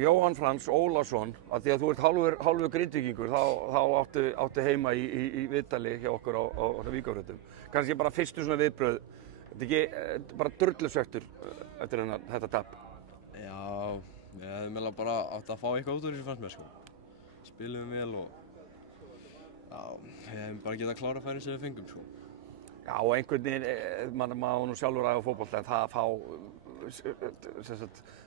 Jóhann Frans Ólafsson, af því að þú ert hálfur Grindvíkingur, þá áttu heima í viðtali hjá okkur á Víkurfréttum. Kannski bara fyrstu svona viðbrögð, þetta ekki bara drullusvektur eftir þetta tap? Já, við hefðum eiginlega bara átt að fá eitthvað út úr þessu fannst mér sko. Spiluðum vel og já, við hefðum bara getað klárað færin sem við fengum sko. Já, og einhvern veginn, maður nú sjálfur að fótbolta, en það að fá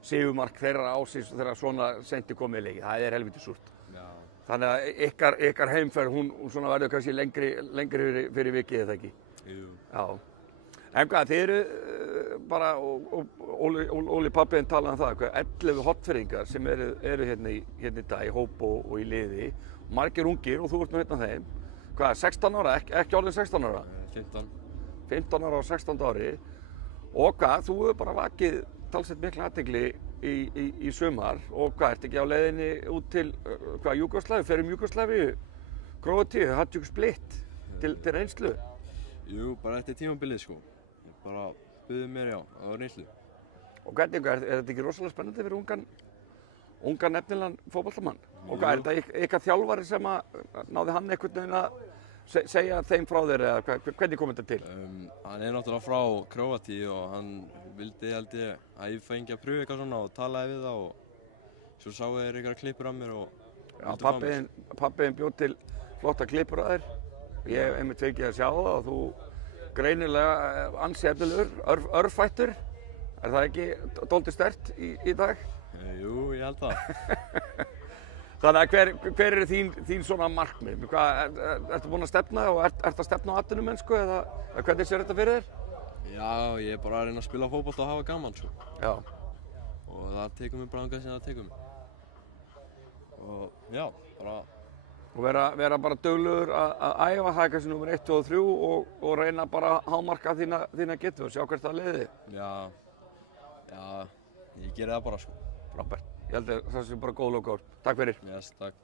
sigurmark þeirra ásins þegar svona seinti komið í leiki, það er helviti súrt. Já. Þannig að ykkar heimferð, hún svona verður kannski lengri fyrir vikið, eða ekki? Jú. Já. En hvað, þið eru bara, Óli pabbiðinn talaði um það, hvað 11 hotfirðingar sem eru hérna í dag, í hóp og í liði, margir ungir og þú ert með einn af þeim. Hvað, 16 ára, ekki orðin 16 ára? 15. 15 ára á 16 ári. Og hvað, þú hefur bara vakið talsvert mikla athygli í sumar og hvað, ertu ekki á leiðinni út til, Júgóslavíu, ferum Júgóslavíu, Króatíu, Hajduk Split til reynslu? Jú, bara eftir tímabilið sko. Ég bara buði mér já, á reynslu. Og hvernig, er þetta ekki rosalega spennandi fyrir ungan nefnilegan fótboltamann? Og hvað, er þetta ykkar þjálfari sem að náði hann einhvern veginn að segja þeim frá þér eða hvernig kom þetta til? Hann er náttúrulega frá Króatíu og hann vildi held ég að ég fengi að pröfa eitthvað svona og talaði við það og svo sáu þeir einhverja klippur af mér og já, pabbiðinn bjó til flotta klippur af þér. Ég hef einmitt fengið að sjá það og þú greinilega ansi efnilegur, örfættur. Er það ekki dálítið sterkt í dag? Jú, ég held það. Þannig að hver eru þín svona markmið? Ertu búinn að stefna og ertu að stefna á atvinnumennsku eða hvernig sér þetta fyrir þér? Já, ég er bara að reyna að spila fótbolta og hafa gaman svo. Já. Og það tekur mig bara þangað sem það tekur mig. Og já, bara... Og vera bara duglegur að æfa það kannski númer 1, 2 og 3 og reyna bara að hámarka þína getu og sjá hvert það leiði. Já, ég geri það bara sko. Frábært. Ég held að það sé bara góð lokaorð. Takk fyrir. Yes, takk.